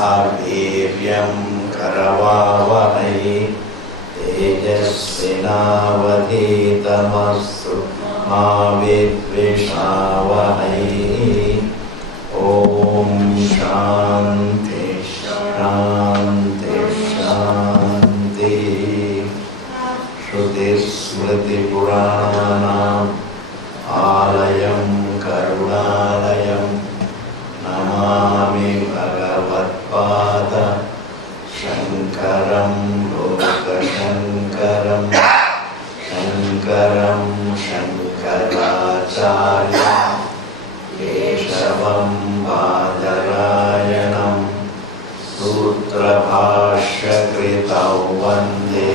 वीर्यं करवावहै तेजस्विनावधीतमस्तु मा विद्विषावहै। ॐ शान्ति शान्ति शान्ति। श्रुतिस्मृतिपुराणानाम् आलयं करुणालयं नमामि भगवत्पाद शङ्करं लोकशङ्करं शङ्करं शङ्कराचार्यं केशवं बादरायणं सूत्रभाष्यकृतौ वन्दे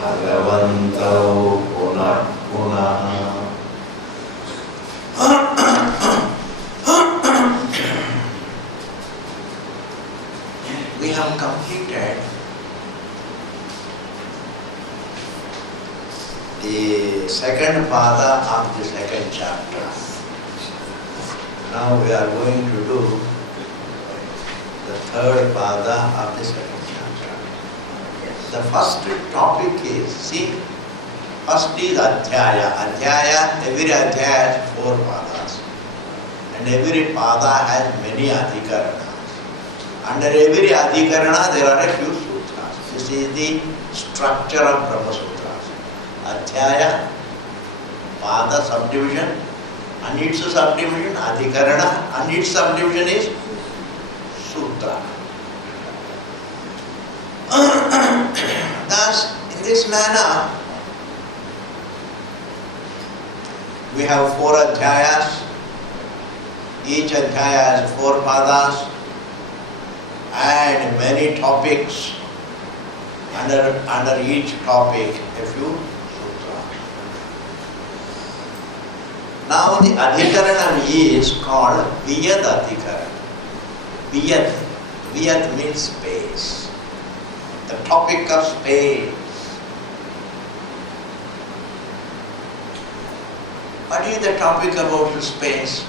भगवन्तौ पुनः पुनः। We have completed the second pada of the second chapter. Now we are going to do the third pada of the second chapter. The first topic is, first is Adhyaya. Adhyaya, every Adhyaya has 4 padas. And every pada has many Adhikaranas. Under every Adhikarana there are a few sutras. This is the structure of Brahma Sutras. Adhyaya, pada subdivision, and its subdivision Adhikarana, and its subdivision is Sutra. Thus, in this manner, we have 4 Adhyayas. Each Adhyaya has 4 padas and many topics. Under each topic a few sutras. Now the Adhikaranam is called Viyad Adhikaranam. Viyad. Viyad means space. The topic of space. What is the topic about the space?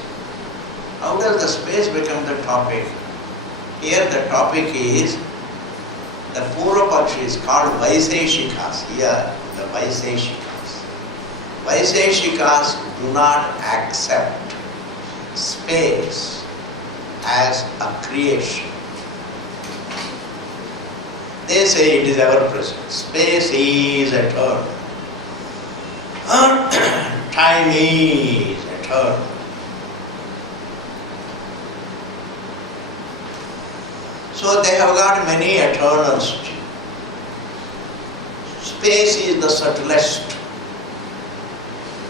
How does the space become the topic? Here the topic is, the Purva-Pakshi is called Vaiseshikas. Here the Vaiseshikas. Vaiseshikas do not accept space as a creation. They say it is ever present. Space is eternal. Time is eternal. So they have got many eternals. Space is the subtlest.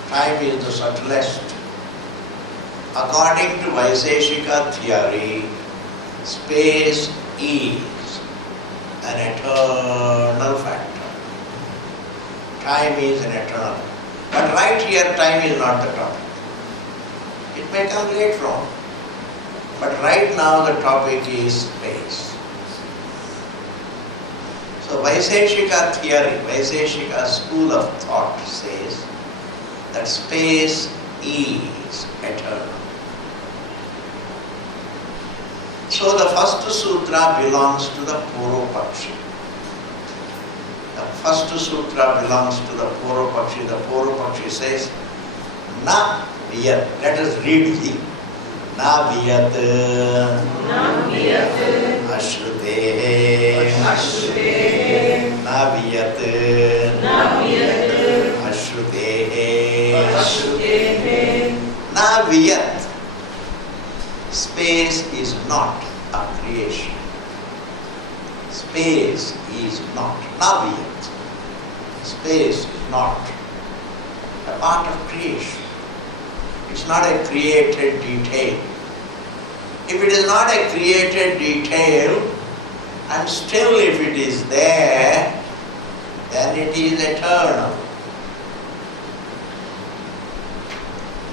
Time is the subtlest. According to Vaiseshika theory, space is an eternal factor. Time is an eternal. But right here, time is not the topic. It may come later on. But right now the topic is space. So Vaiseshika theory, Vaiseshika school of thought says that space is eternal. So the first sutra belongs to the Purva-Pakshi. The first sutra belongs to the Purva-Pakshi. The Purva-Pakshi says, Na viyat. Let us read the Na viyat ashrutehe Na viyat ashrutehe Na viyat. Space is not a creation. Space is not. Na viyat. Space is not a part of creation. It's not a created detail. If it is not a created detail, and still if it is there, then it is eternal.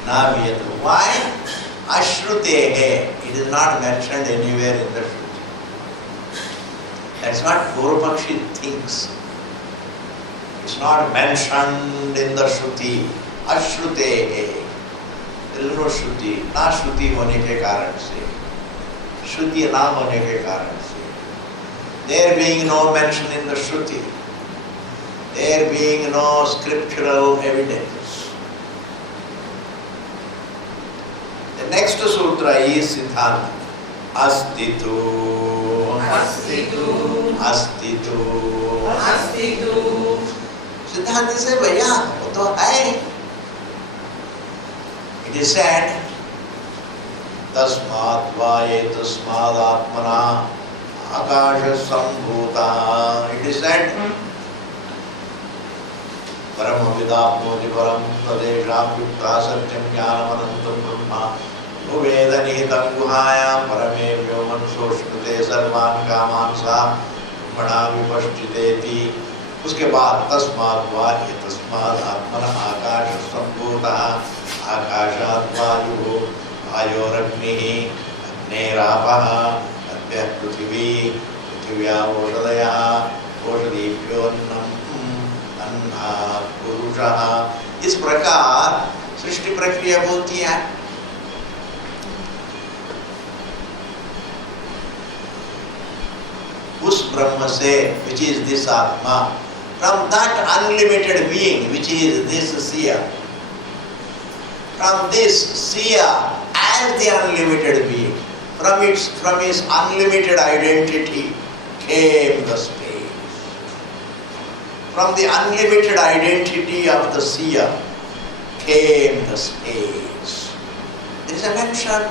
Naviyatu. Why? Ashrutehe. It is not mentioned anywhere in the Shruti. That's what Purva-Pakshi thinks. It's not mentioned in the Shruti. Ashrutehe. There is no Shruti. Na Shruti होने के कारण से श्रुति ना होने के कारण से, there being no mention in the Shruti, there being no scriptural evidence. The next sutra is Siddhanta. Astitu, Astitu, Astitu, Astitu. सिद्धांत से भैया वो तो है. It is said, तस्मात् वा ये तस्माद् आत्मना आकाश संभूता. It is said, परम विदाप्नोति परम तदेशाप्युक्ता सत्यं ज्ञानमनन्तं ब्रह्म वेद निहितं गुहायां परमे व्योमनुसोष्णुते सर्वान् कामान् सा ब्रह्मणा विपश्चितेति. उसके बाद तस्मात् वा एतस्माद् आत्मनः आकाश सम्भूतः आकाशात् वायुः वायोरग्निः अग्नेरापः अद्यः पृथिवी पृथिव्या ओषधयः ओषधीभ्योऽन्नम् अन्नात् पुरुषः. इस प्रकार सृष्टि प्रक्रिया बोलती है. उस ब्रह्म से, which is this Atma, from that unlimited being, which is this Siya, from this Siya as the unlimited being, from his unlimited identity came the space. From the unlimited identity of the Siya came the space. There is a mention.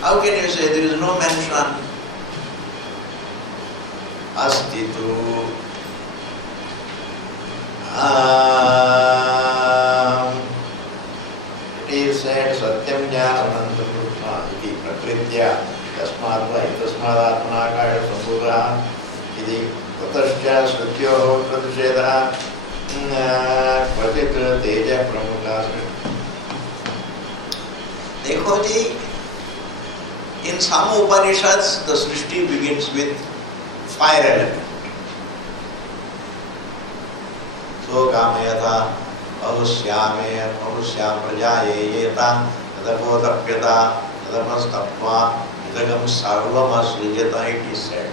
How can you say there is no mention? Astitu. It is said, Satyam Jnana Ananta Brahma iti prakritya tasmad va tasmad atmana akasha sambhura iti tatascha srityoho pratishedaha kvatit teja pramukha. देखो जी, in some Upanishads the Srishti begins with fire element. So Kameyata Ahusyame Ahusyam Prajayeta Tadapodapyata Tadapastapva Idagam Sarvam Asrijata. It is said.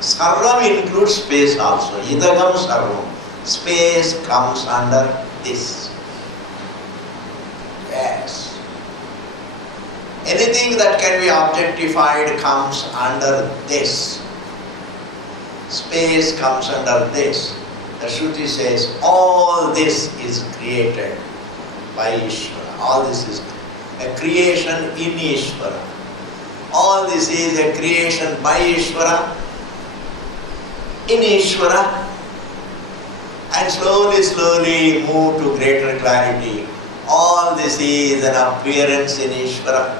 Sarvam includes space also. Idagam Sarvam. Space comes under this. Yes. Anything that can be objectified comes under this. Space comes under this. The Shruti says all this is created by Ishvara. All this is a creation in Ishvara. All this is a creation by Ishvara, in Ishvara, and slowly move to greater clarity. All this is an appearance in Ishvara,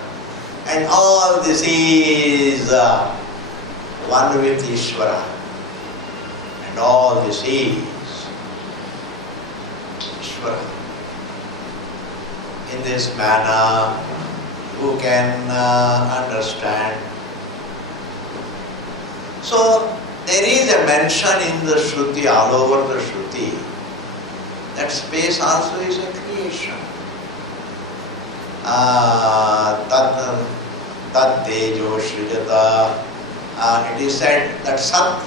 and all this is one with Ishvara. And all this is Ishvara. In this manner, who can understand? So, there is a mention in the Shruti, all over the Shruti, that space also is a creation. Tat Tejo Srijata. It is said that Sat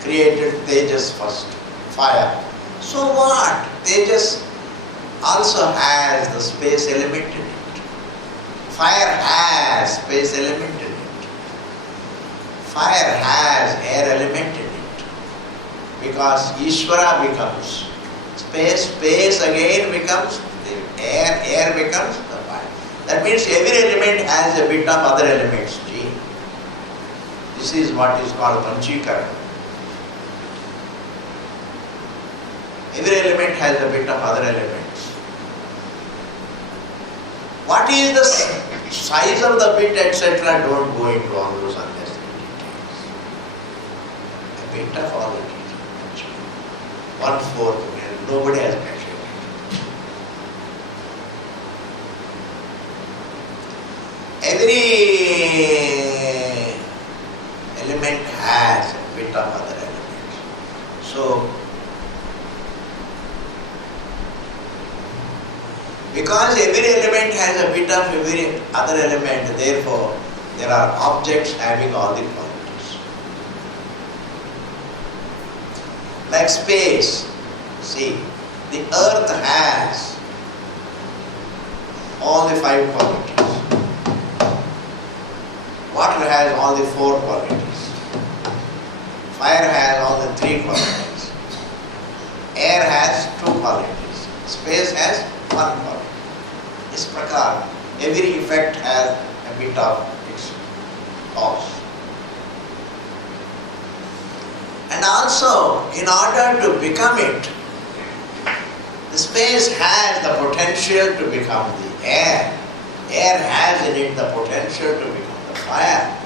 created Tejas first, fire. So what? Tejas also has the space element in it. Fire has space element in it. Fire has air element in it. Because Ishvara becomes space, space again becomes air, air becomes the fire. That means every element has a bit of other elements. This is what is called Panchikara. Every element has a bit of other elements. What is the size of the bit, etc., don't go into all those unnecessary details. A bit of all the details. 1/4, nobody has measured it. Every element has a bit of other elements. So, because every element has a bit of every other element, therefore, There are objects having all the qualities. Like space, see, the earth has all the 5 qualities. Water has all the 4 qualities. Fire has all the 3 qualities. Air has 2 qualities. Space has 1 quality. This prakar, every effect has a bit of its cause. And also, in order to become it, the space has the potential to become the air. Air has in it the potential to become the fire.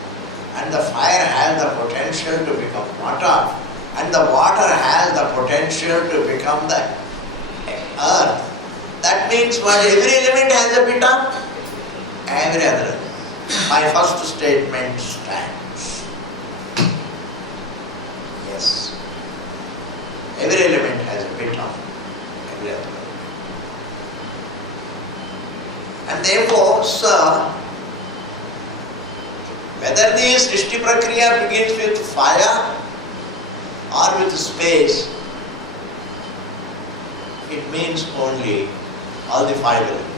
And the fire has the potential to become water. And the water has the potential to become the earth. That means what? Every element has a bit of every other element. My first statement stands. Yes. Every element has a bit of every other element. And therefore, sir, whether the Srishti Prakriya begins with fire or with space, it means only all the 5 elements.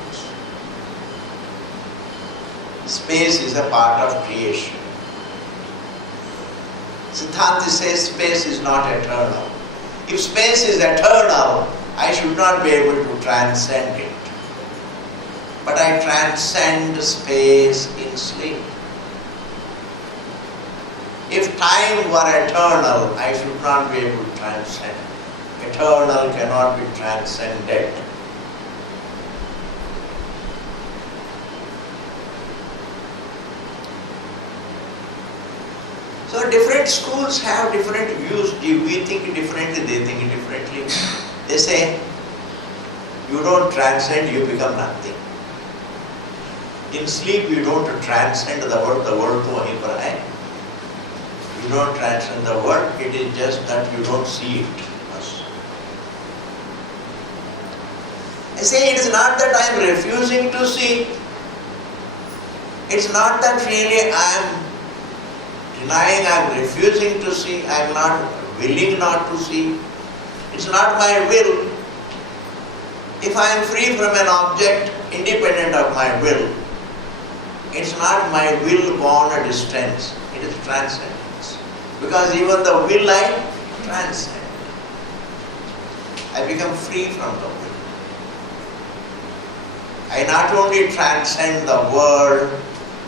Space is a part of creation. Siddhanta says space is not eternal. If space is eternal, I should not be able to transcend it. But I transcend space in sleep. If time were eternal, I should not be able to transcend. Eternal cannot be transcended. So different schools have different views. We think differently, they think differently. They say, you don't transcend, you become nothing. In sleep, you don't transcend the world to wahi par hai. You don't transcend the world, it is just that you don't see it. I say it is not that I am refusing to see. It's not that really I am denying, I am refusing to see, I am not willing not to see. It's not my will. If I am free from an object independent of my will, it's not my will born a distance, it is transcendence. Because even the will I transcend. I become free from the will. I not only transcend the world,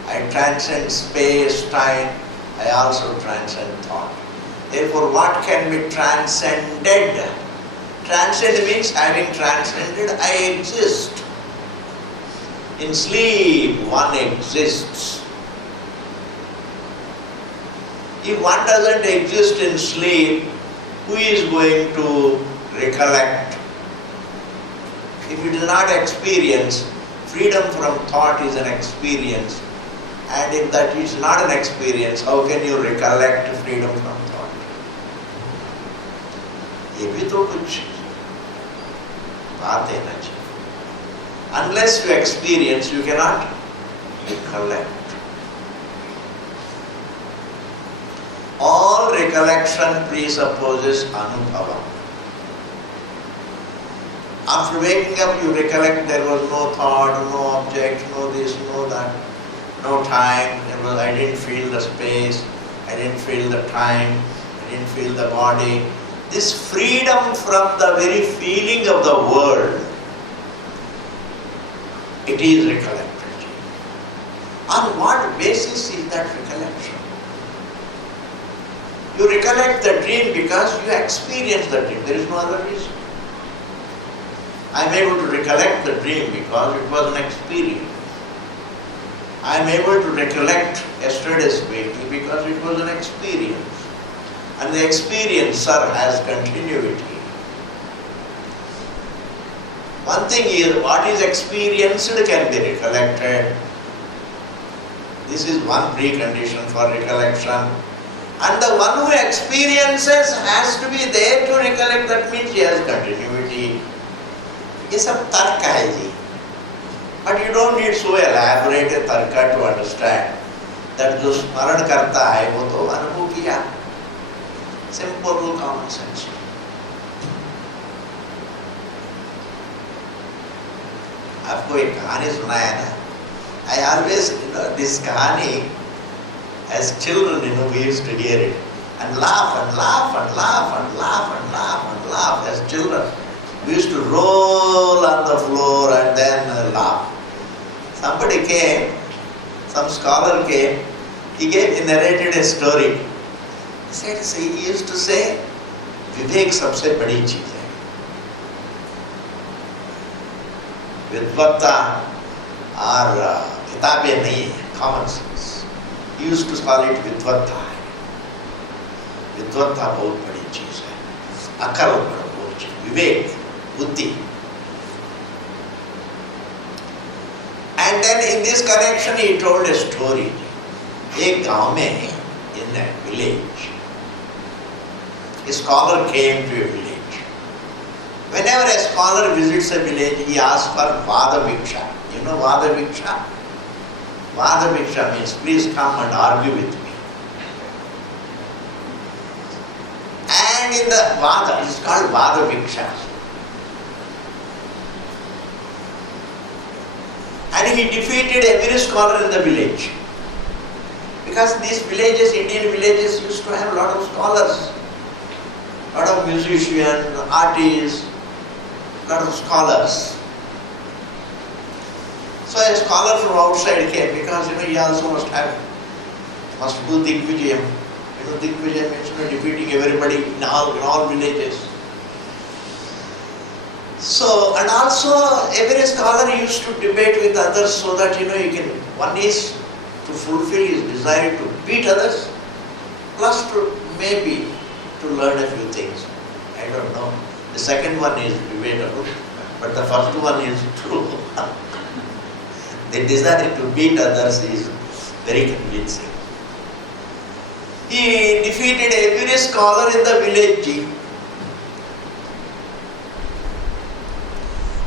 I transcend space, time, I also transcend thought. Therefore, what can be transcended? Transcend means having transcended, I exist. In sleep, one exists. If one doesn't exist in sleep, who is going to recollect? If it is not experience, freedom from thought is an experience. And if that is not an experience, how can you recollect freedom from thought? ये भी तो कुछ बात है ना जी. Unless you experience, you cannot recollect. All recollection presupposes anubhava. After waking up, you recollect there was no thought, no object, no this, no that, no time. I didn't feel the space, I didn't feel the time, I didn't feel the body. This freedom from the very feeling of the world, it is recollected. On what basis is that recollection? You recollect the dream because you experience the dream. There is no other reason. I am able to recollect the dream because it was an experience. I am able to recollect yesterday's waking because it was an experience. And the experiencer has continuity. One thing is, what is experienced can be recollected. This is one precondition for recollection. And the one who experiences has to be there to recollect. That means he has continuity. ये सब तर्क है जी. But you don't need so elaborate a tarka to understand. that जो स्मरण करता है वो तो अनुभव किया. Simple common sense. आपको एक कहानी सुनाया ना. I always, this kahani, as children, we used to hear it and laugh and laugh and laugh and laugh and laugh and laugh as children. We used to roll on the floor and then laugh. Somebody came, some scholar came, he narrated a story. He said, see, he used to say, Vivek सबसे बड़ी चीज है. विद्वत्ता और किताबें नहीं है, common sense. He used to call it विद्वत्ता. विद्वत्ता बहुत बड़ी चीज है. अकल बहुत चीज, विवेक, बुद्धि. And then in this connection he told a story. एक गांव में, in a village, a scholar came to a village. Whenever a scholar visits a village, he asks for Vada Bhiksha. You know Vada Bhiksha? Vada Bhiksha means please come and argue with me. And in the Vada, it is called Vada Bhiksha. And he defeated every scholar in the village. Because these villages, Indian villages, used to have a lot of scholars, a lot of musicians, artists, a lot of scholars. So a scholar from outside came because he also must do Dikvijayam. Dikvijayam means defeating everybody in all villages. So, and also every scholar used to debate with others so that he can, one is to fulfill his desire to beat others, plus to maybe to learn a few things. I don't know. The second one is debatable, but the first one is true. The desire to beat others is very convincing. He defeated every scholar in the village.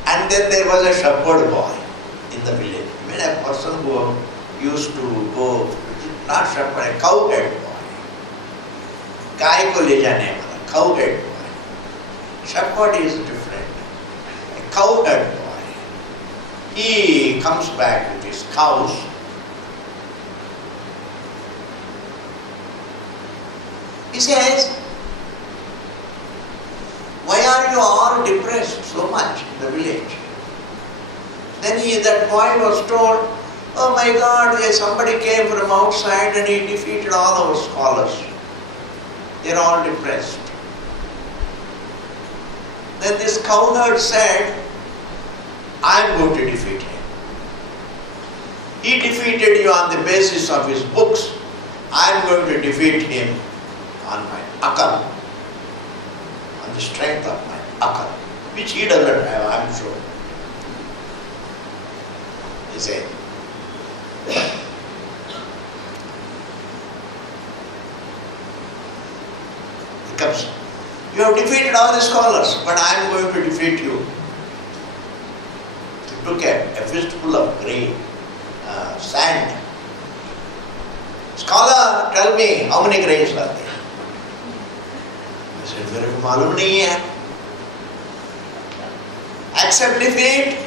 And then there was a shepherd boy in the village. I mean, a person who used to go, not shepherd, a cowhead boy. Gaay ko le jane wala, cowhead boy. Shepherd is different. A cowhead boy. He comes back with his cows. He says, why are you all depressed so much in the village? Then that boy was told, oh my God, somebody came from outside and he defeated all our scholars. They are all depressed. Then this cowherd said, I am going to defeat him. He defeated you on the basis of his books. I am going to defeat him on my akal, on the strength of my akal, which he doesn't have, I am sure. He said, he comes, you have defeated all the scholars, but I am going to defeat you. He took a fistful of grain, sand. Scholar, tell me, how many grains are there? I said, मेरे को मालूम नहीं है. Accept defeat?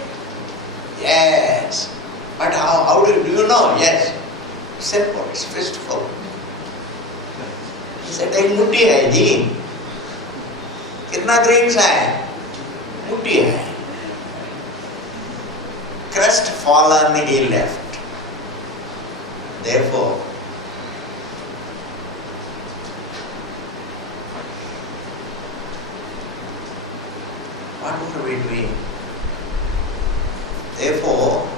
Yes. But how do you know? Yes. Simple, it's fistful. He said, एक मुट्ठी है जी. कितना grains है? मुट्ठी है. Crestfallen he left. Therefore, what are we doing? Therefore,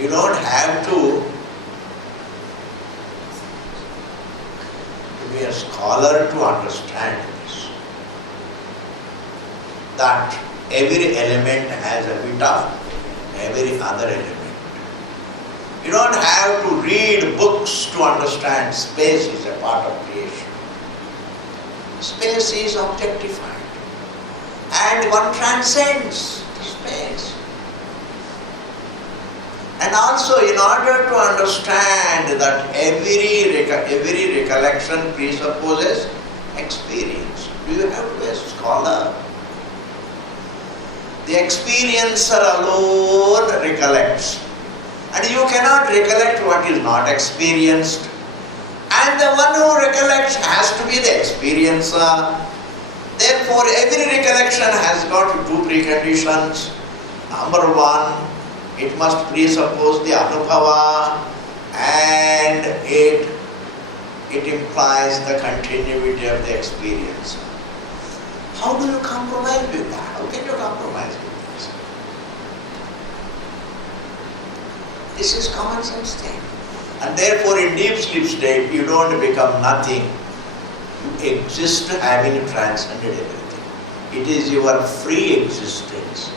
you don't have to be a scholar to understand this. That every element has a bit of every other element. You don't have to read books to understand space is a part of creation. Space is objectified. And one transcends space. And also, in order to understand that every recollection presupposes experience, you have to be a scholar. The experiencer alone recollects. And you cannot recollect what is not experienced. And the one who recollects has to be the experiencer. Therefore, every recollection has got two preconditions. Number one, it must presuppose the anubhava, and it implies the continuity of the experience. How do you compromise with that? How can you compromise with this? This is common sense thing. And therefore, in deep sleep state, you don't become nothing. You exist having transcended everything. It is your free existence.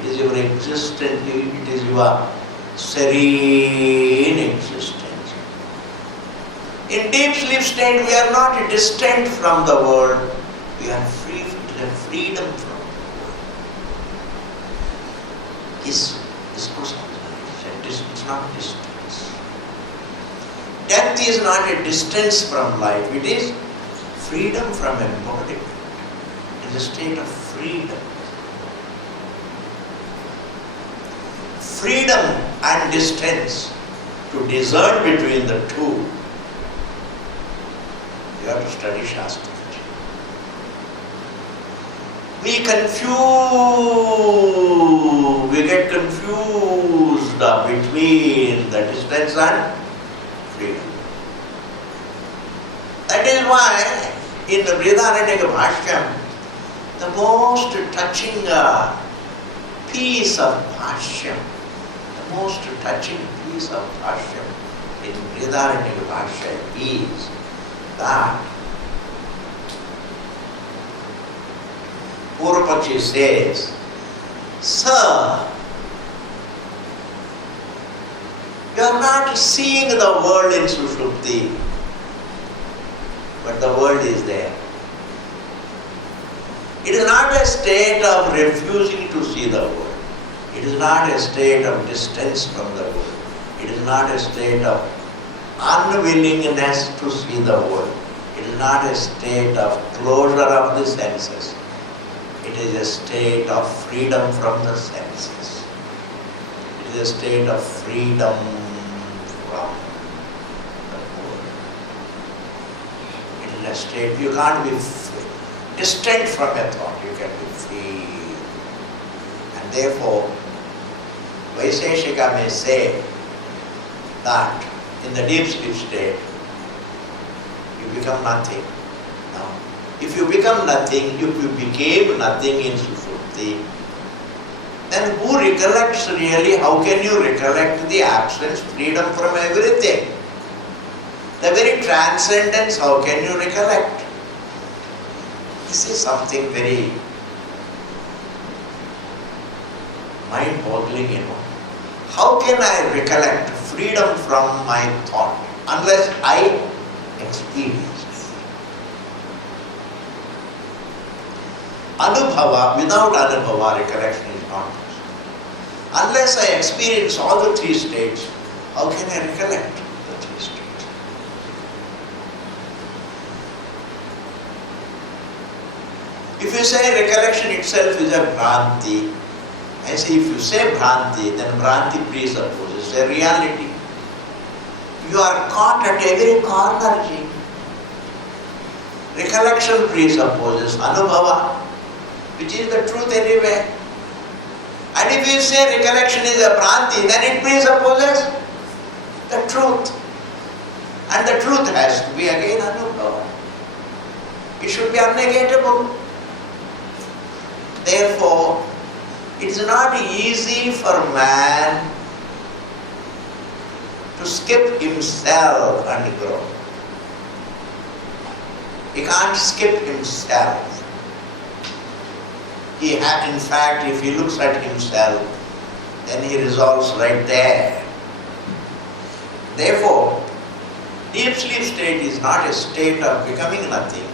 It is your existence, it is your serene existence. In deep sleep state, we are not distant from the world. We are free, freedom from the world. This goes on. It's not distance. Death is not a distance from life. It is freedom from embodiment. It is a state of freedom. Freedom and distance, to discern between the two, you have to study Shastra. We get confused between the distance and freedom. That is why in the Brihadaranyaka Bhashyam, the most touching piece of Bhashyam, the most touching piece of Bhashyam in Brihadaranyaka Bhashyam is that Purvapakshi says, Sir, you are not seeing the world in Sushupti, but the world is there. It is not a state of refusing to see the world. It is not a state of distance from the world. It is not a state of unwillingness to see the world. It is not a state of closure of the senses. It is a state of freedom from the senses. It is a state of freedom from the world. It is a state, you can't be distant from a thought, you can be free. And therefore, Vaiseshika may say that in the deep sleep state, you become nothing. Now, if you become nothing, if you became nothing in Sushupti, then who recollects really? How can you recollect the absence, freedom from everything? The very transcendence, how can you recollect? This is something very mind-boggling, How can I recollect freedom from my thought unless I experience it? Anubhava, without anubhava, recollection is not possible. Unless I experience all the three states, how can I recollect the three states? If you say recollection itself is a bhranti, I say if you say bhranti, then bhranti presupposes a reality. You are caught at every corner, Ji. Recollection presupposes anubhava, which is the truth anyway. And if you say recollection is a bhranti, then it presupposes the truth. And the truth has to be again anubhava. It should be unnegatable. Therefore, it is not easy for man to skip himself and grow. He can't skip himself. In fact, if he looks at himself, then he resolves right there. Therefore, deep sleep state is not a state of becoming nothing.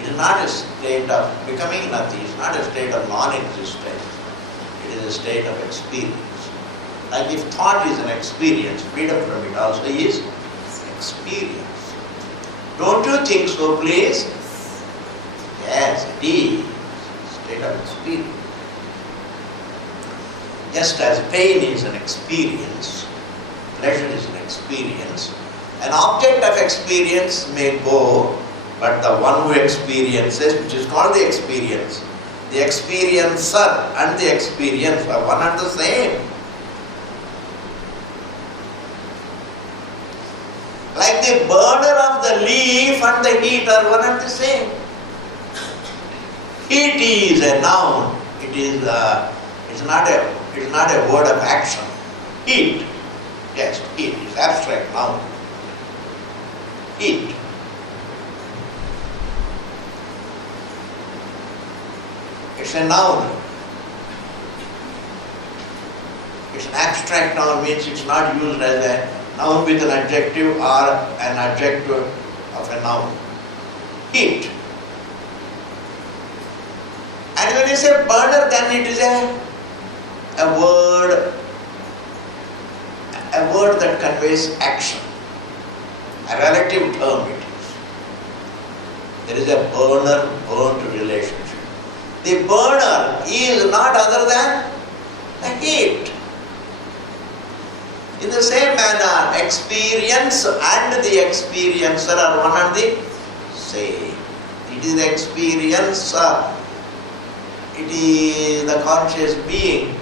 It is not a state of becoming nothing. It is not a state of non-existence. It is a state of experience. Like if thought is an experience, freedom from it also is experience. Don't you think so, please? Yes, it is. State of experience. Just as pain is an experience, pleasure is an experience, an object of experience may go, but the one who experiences, which is called the experience, the experiencer and the experience are one and the same. Like the burner of the leaf and the heat are one and the same. Heat is a noun. It's not a word of action. Heat. Yes, heat is abstract noun. Heat. It's a noun. It's an abstract noun, means it's not used as a noun with an adjective or an adjective of a noun. Heat. And when you say burner, then it is a word that conveys action. A relative term it is. There is a burner-burnt relationship. The burner is not other than the heat. In the same manner, experience and the experiencer are one and the same. It is the experiencer. It is the conscious being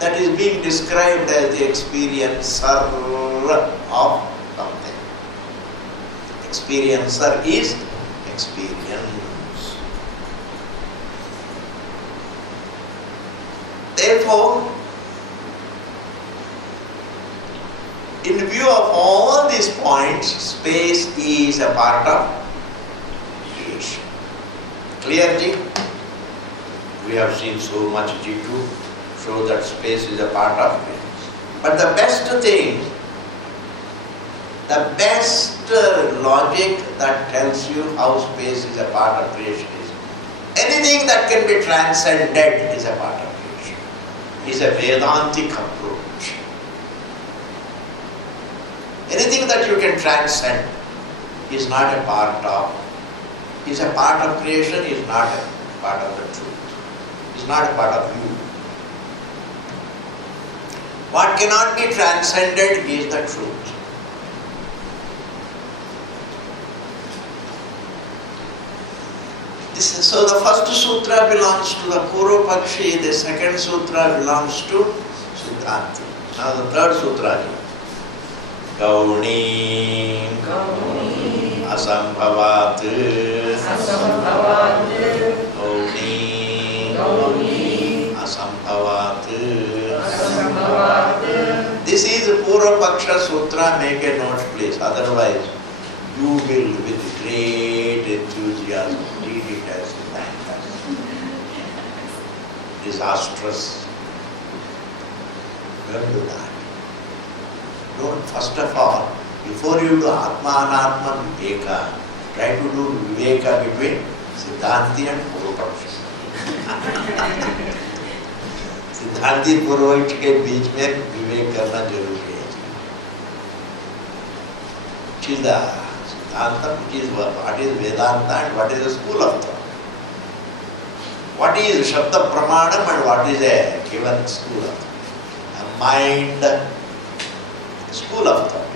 that is being described as the experiencer of something. Experiencer is experience. Therefore, in view of all these points, space is a part of creation. Clearly, we have seen so much to show that space is a part of creation. But the best thing, the best logic that tells you how space is a part of creation is anything that can be transcended is a part of creation. It's a Vedantic approach. Anything that you can transcend is not a part of, is a part of creation, is not a part of the truth, is not a part of you. What cannot be transcended is the truth. So the first sutra belongs to the Purva-Pakshi, the second sutra belongs to Siddhanti. Now the third sutra is Gauni Asambhavat Gauni Asambhavat. This is the Purva-Paksha sutra, make a note please, otherwise you will with great enthusiasm read it as disastrous. Don't do that. Don't, first of all, before you do Atma Anatma Viveka, try to do Viveka between Siddhanti and Purva-Paksha. सिद्धांति पूर्वपक्ष के बीच में विवेक करना जरूरी है. Which is the Siddhanta, which is what is Vedanta and what is the school of thought. What is Shabda Pramanam and what is a given school of thought. A mind school of thought.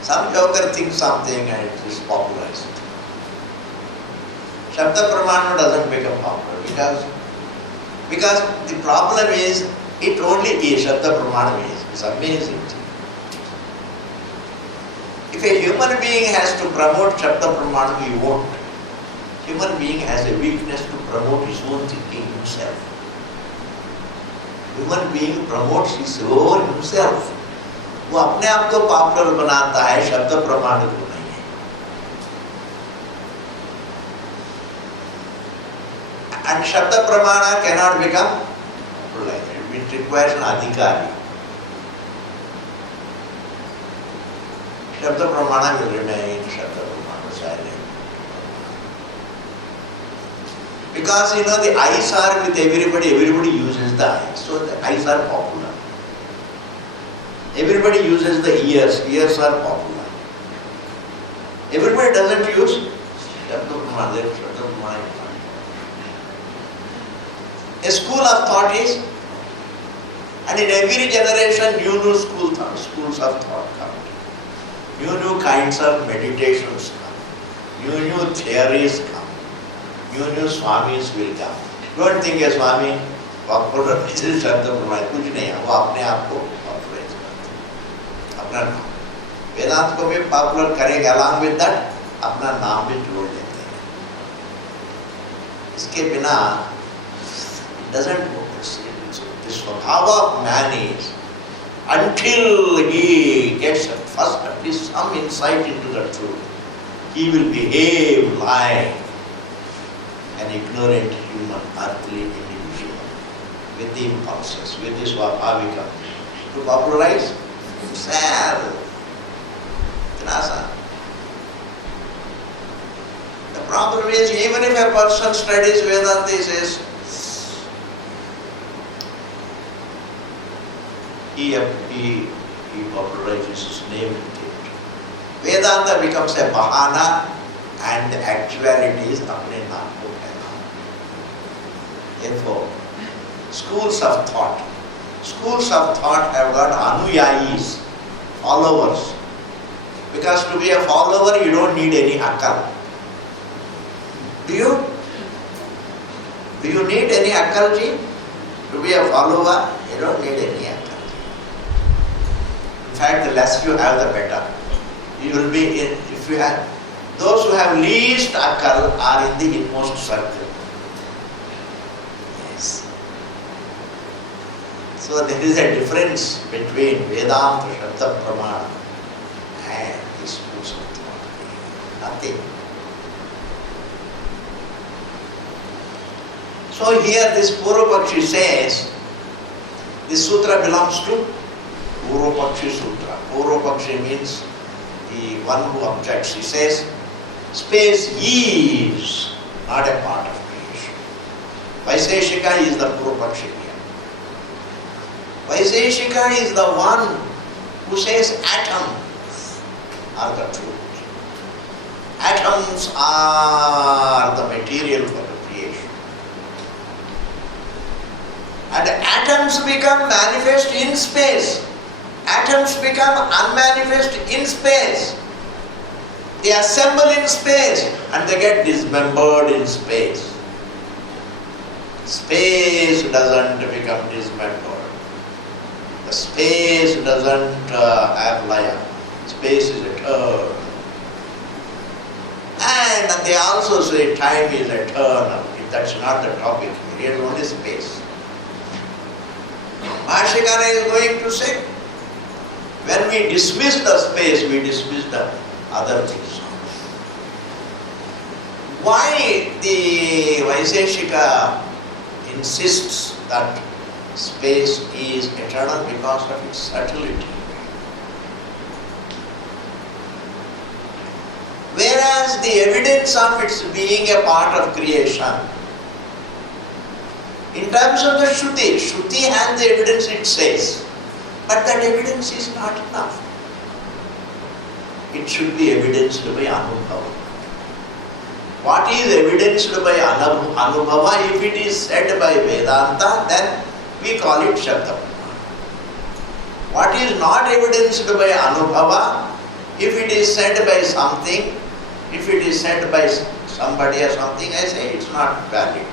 Some joker thinks something and it is popularized. Shabda Pramanam doesn't become popular because the problem is it only is Shabda Pramanam is. It's amazing. If a human being has to promote Shabda Pramanam, he won't. Human being has a weakness to promote his own thinking himself. Human being promotes his own himself. वो अपने आप को popular बनाता है, शब्द प्रमाण को नहीं है. And Shabda Pramana cannot become like that. It requires an adhikari. Shabda Pramana will remain Shabda Pramana silent. Because the eyes are with everybody uses the eyes. eyes are popular. Everybody uses the ears. Ears are popular. Everybody doesn't use Shabda Pramana. A school of thought is, and in every generation new schools of thought come. New kinds of meditations come. New theories come. New Swamis will come. Don't think a Swami popularizes Shabda Pramana. कुछ नहीं है, वो अपने आप को popularize करते हैं. अपना नाम. वेदांत को भी पॉपुलर करेगा, along with that अपना नाम भी जोड़ लेते हैं. इसके बिना doesn't work. The swabhava of man is, until he gets at least some insight into the truth, he will behave like an ignorant human, earthly individual, with the impulses, with the swabhavika, to popularize himself. The problem is, even if a person studies Vedanta, he says, he popularizes his name and theory. Vedanta becomes a bahana and the actuality is apne naam ko kehna. Therefore, schools of thought have got anuyayis, followers. Because to be a follower, you don't need any akal. Do you? Do you need any akal ji? To be a follower, you don't need any akal. In fact, the less you have, the better. You will be in, if you have, those who have least akal are in the inmost circle. Yes. So there is a difference between Vedanta, Shabda Pramana and the schools of thought. Nothing. So here this Purva-Pakshi says, this sutra belongs to Purva-Pakshi Sutra. Purva-Pakshi means the one who objects. He says, space is not a part of creation. Vaiseshika is the Purva-Pakshi here. Vaiseshika is the one who says atoms are the truth. Atoms are the material for the creation. And atoms become manifest in space. Atoms become unmanifest in space. They assemble in space and they get dismembered in space. Space doesn't become dismembered. The space doesn't have laya. Space is eternal. And they also say time is eternal. That's not the topic here. Here is only space. Bhashyakara is going to say, when we dismiss the space, we dismiss the other things. Why the Vaiseshika insists that space is eternal? Because of its subtlety. Whereas the evidence of its being a part of creation, in terms of the Shruti has the evidence it says. But that evidence is not enough. It should be evidenced by Anubhava. What is evidenced by Anubhava? If it is said by Vedanta, then we call it Shabda Pramana. What is not evidenced by Anubhava? If it is said by something, if it is said by somebody or something, I say it's not valid.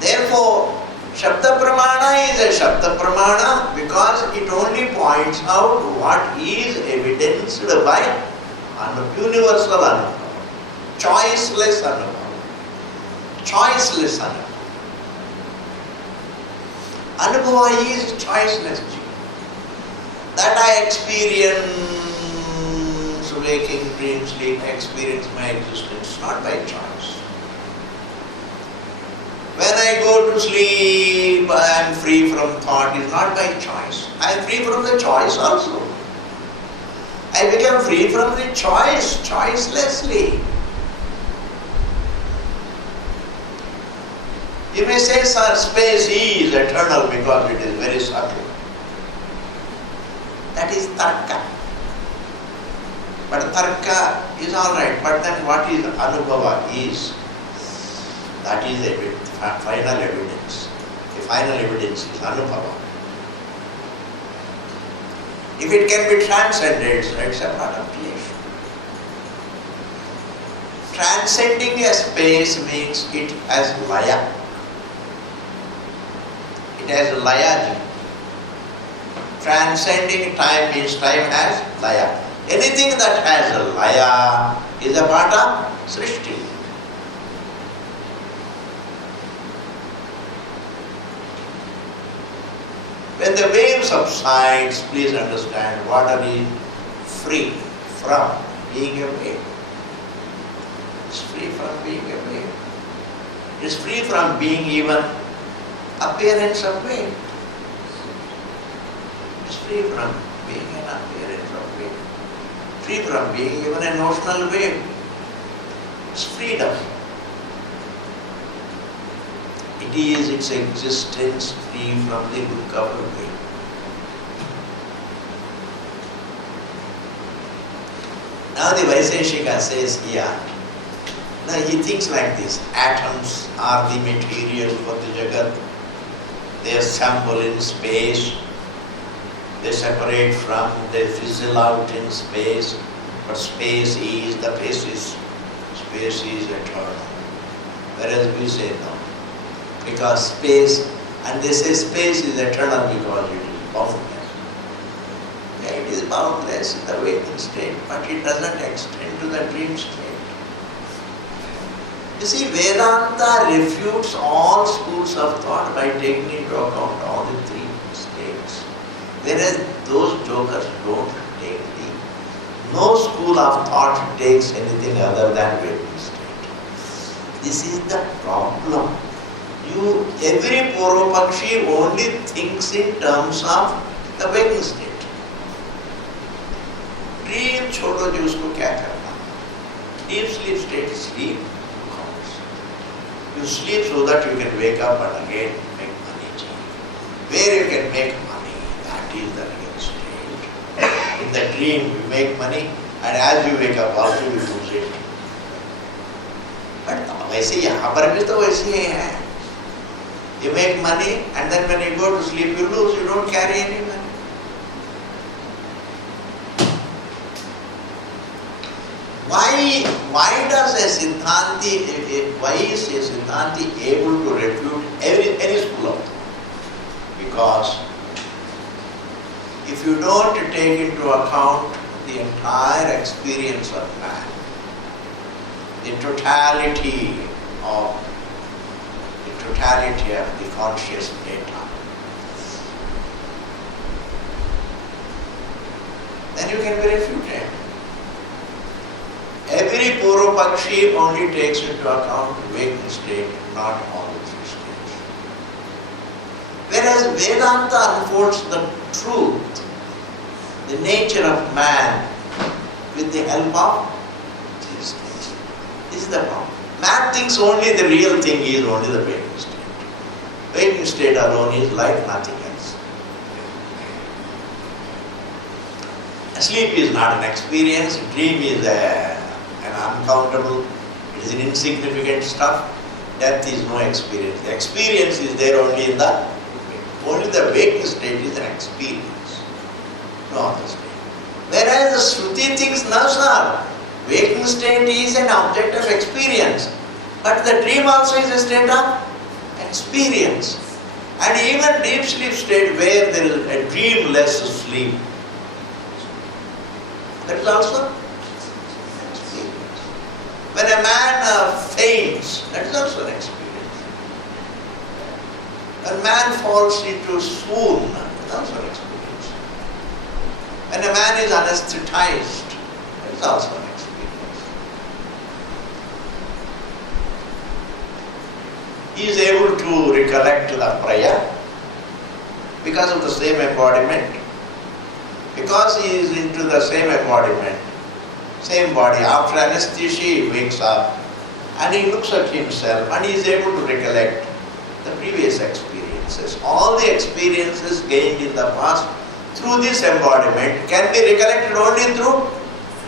Therefore, Shabda Pramana is a Shabda Pramana because it only points out what is evidenced by universal Anubhava. Choiceless Anubhava. Choiceless Anubhava. Anubhava is choiceless. That I experience waking, dream, sleep, experience my existence, not by choice. When I go to sleep, I am free from thought, is not by choice. I am free from the choice also. I become free from the choice, choicelessly. You may say, sir, space is eternal because it is very subtle. That is tarka. But tarka is all right. But then what is anubhava is, that is the final evidence. The final evidence is anubhava. If it can be transcended, so it's a part of creation. Transcending a space means it has laya. It has laya. Transcending time means time has laya. Anything that has a laya is a part of Srishti. When the wave subsides, please understand, water is free from being a wave. It's free from being a wave. It's free from being even appearance of wave. It's free from being an appearance of wave. Free from being even a notional wave. It's freedom. It is its existence free from the hook of a wave. Now the Vaiseshika says here, now he thinks like this: atoms are the material for the Jagat. They assemble in space. They separate from, they fizzle out in space. But space is the basis. Space is eternal. Whereas we say no. Because space, and they say space is eternal because it is boundless. Yeah, it is boundless in the waking state, but it doesn't extend to the dream state. You see, Vedanta refutes all schools of thought by taking into account all the three states. Whereas those jokers don't take no school of thought takes anything other than waking state. This is the problem. Every Purvapakshi only thinks in terms of the waking state. Dream छोड़ो जी उसको क्या करना? Deep sleep state, sleep counts. You sleep so that you can wake up and again make money. Where you can make money, that is the real state. In the dream you make money, and as you wake up also you lose it. But वैसे यहाँ पर भी तो वैसे ही है. You make money, and then when you go to sleep you lose, you don't carry any money. Why does a Siddhanti, why is a Siddhanti able to refute any school of thought? Because if you don't take into account the entire experience of man, the totality of the conscious data, then you can be refuted. Every Purvapakshi only takes into account waking state, not all the three states. Whereas Vedanta unfolds the truth, the nature of man, with the help of these states. This is the problem. Man thinks only the real thing is only the waking state. Waking state alone is like nothing else. Sleep is not an experience, dream is an uncountable, it is an insignificant stuff. Death is no experience. The experience is there only in only the waking state is an experience, no other state. Whereas the Shruti thinks, no sir, waking state is an object of experience, but the dream also is a state of experience. And even deep sleep state where there is a dreamless sleep, that is also an experience. When a man faints, that is also an experience. When a man falls into swoon, that is also an experience. When a man is anesthetized, that is also an experience. He is able to recollect the prayer because of the same embodiment. Because he is into the same embodiment, same body, after anesthesia he wakes up and he looks at himself and he is able to recollect the previous experience. experiences, all the experiences gained in the past through this embodiment can be recollected only through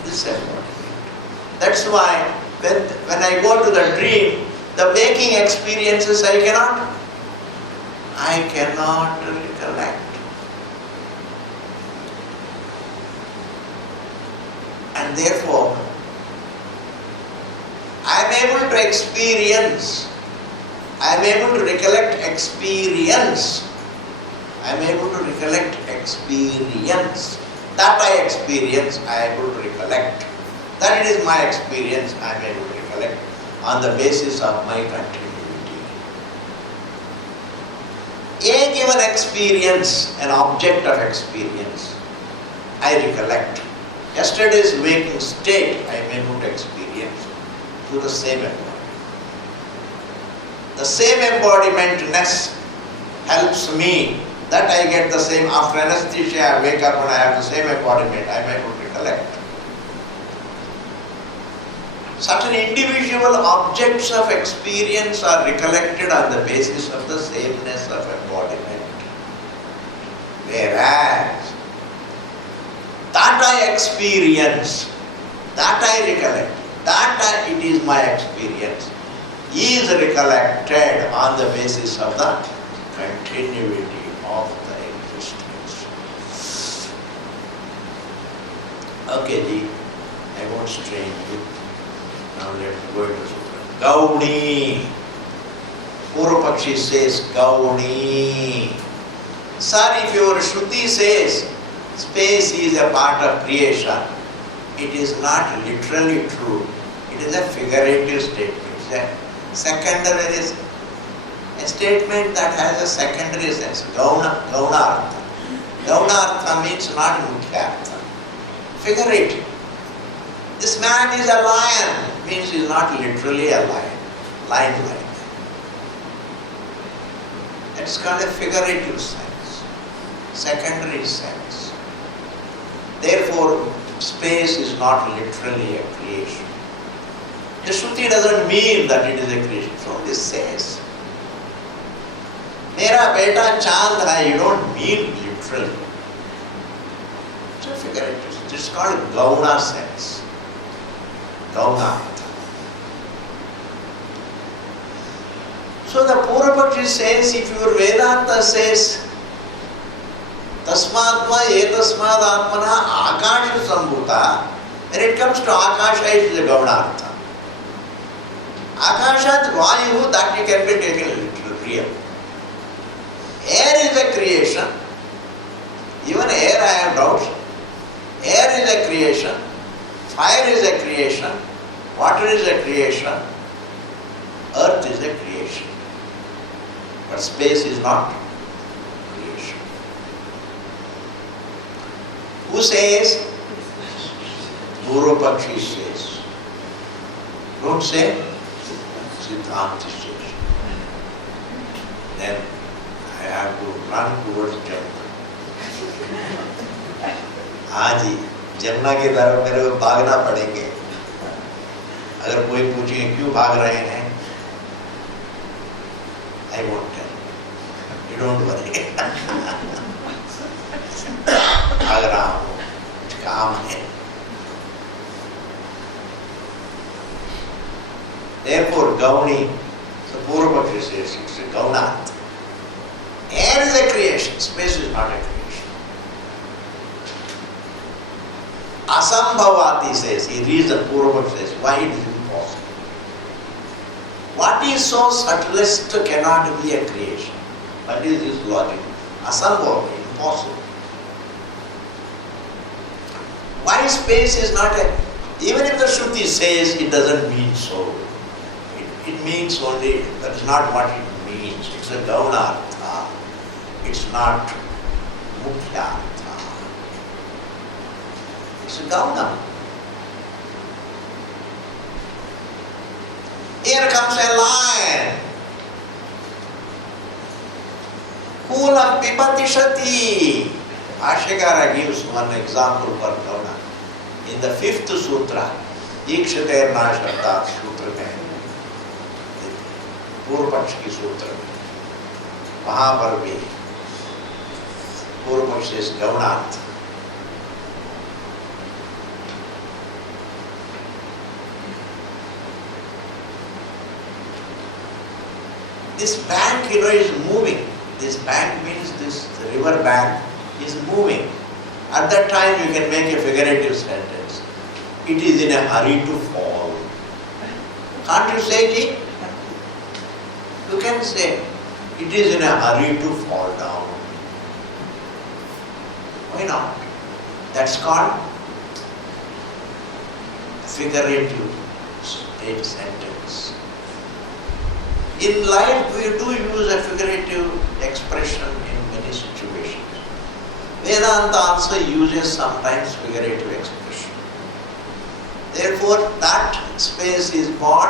this embodiment. That's why when I go to the dream, the waking experiences I cannot recollect. And therefore, I am able to experience, I am able to recollect experience. I am able to recollect experience. That I experience, I am able to recollect. That it is my experience, I am able to recollect on the basis of my continuity. A given experience, an object of experience, I recollect. Yesterday's waking state, I am able to experience through the same embodiment. The same embodimentness helps me that I get the same, after anesthesia I wake up and I have the same embodiment, I am able to recollect. Certain individual objects of experience are recollected on the basis of the sameness of embodiment. Whereas, that I experience, that I recollect, that it is my experience, is recollected on the basis of the continuity of the existence. Okay, Ji, I won't strain you. Now let's go into Sutra. Gauni. Purvapakshi says Gauni. Sir, if your Shruti says space is a part of creation, it is not literally true. It is a figurative statement. It's a secondary, a statement that has a secondary sense. Gaunartha. Gaunartha means not Mukhyartha. Figurative. This man is a lion means he is not literally a lion. Lion-like. It's called a figurative sense. Secondary sense. Therefore, space is not literally a creation. The Shruti doesn't mean that it is a creation. It only says, Mera beta chand hai, you don't mean literally. It's a figurative. It's called Gauna sense. Gauna. So the Purvapakshi says, if your Vedanta says, Tasmadva etasmad atmana akasha sambhuta, when it comes to akasha, it is a gaunartha. Akashat vayu, that it can be taken literally real. Air is a creation. Even air I have doubts. Air is a creation. Fire is a creation. Water is a creation. Earth is a creation. But space is not creation. Who says? Purvapakshi says. Don't say. Siddhanta says. Then I have to run towards Jannah. हाँ जी, जन्ना की तरफ मेरे को भागना पड़ेंगे. अगर कोई पूछे क्यों भाग रहे हैं, I won't tell. You don't worry. भाग रहा हूँ, कुछ काम है. Therefore, Gauni, the Purvapakshi says, it's a Gaunat. Air is a creation, space is not a creation. Asambhavati says, he reads the Purvapakshi says, why it is impossible? What is so subtlest cannot be a creation. What is his logic? Asambhavati, impossible. Why space is not a, even if the Shruti says it doesn't mean so. It means only, that is not what it means. It's a Gaunartha. It's not Mukhyartha. It's a Gauna. Here comes a lion. Kulam pipatishati. Bhashyakara gives one example for Gauna. In the 5th sutra, Ikshater Nashartat sutra mein, Purvapakshi ki sutra mein, Mahaparvi. Purvapaksha is Gaunarth. This bank, is moving. This bank means this river bank is moving. At that time you can make a figurative sentence. It is in a hurry to fall. Can't you say it? You can say, it is in a hurry to fall down. Why not? That's called figurative state sentence. In life, we do use a figurative expression in many situations. Vedanta also uses sometimes figurative expression. Therefore, that space is what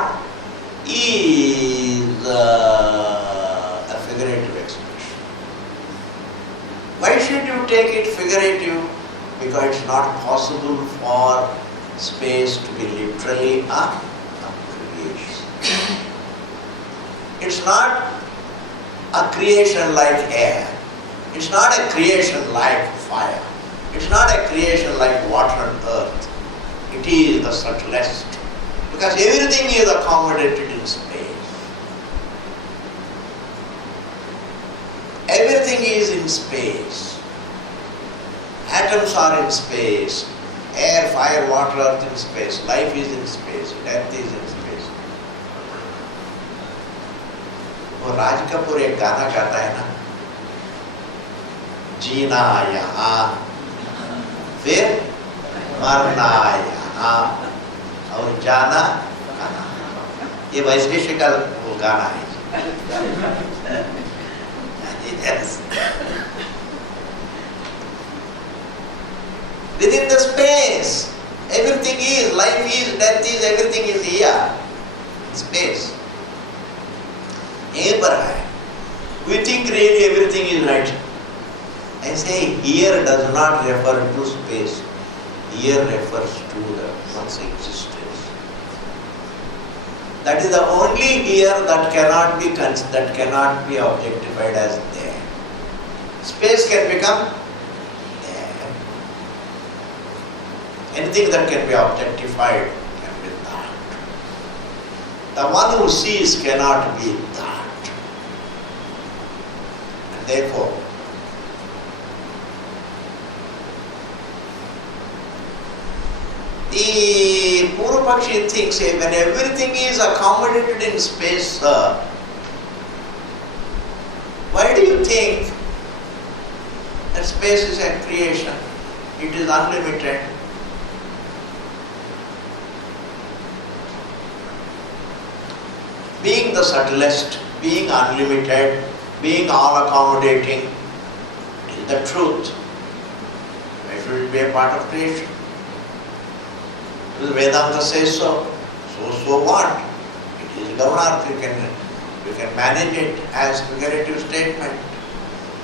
is a figurative expression. Why should you take it figurative? Because it's not possible for space to be literally a creation. It's not a creation like air. It's not a creation like fire. It's not a creation like water and earth. It is the subtlest. Because everything is accommodated in space. Everything is in space. Atoms are in space. Air, fire, water, earth in space. Life is in space. Death is in space. वो राज कपूर एक गाना गाता है ना, जीना यहाँ फिर मरना यहाँ और जाना कहाँ। ये वैशेषिक का वो गाना है। Yes. Within the space, everything is, life is, death is, everything is here. Space. यहीं पर है. We think really everything is right. I say here does not refer to space. Here refers to the one's existence. That is the only here that cannot be objectified as there. Space can become there. Anything that can be objectified can be that. The one who sees cannot be that. And therefore, the Purvapakshi thinks when everything is accommodated in space, why do you think that space is a creation? It is unlimited. Being the subtlest, being unlimited, being all accommodating is the truth. Why should it be a part of creation? Because Vedanta says so. So what? It is Gaunarth. You can manage it as figurative statement.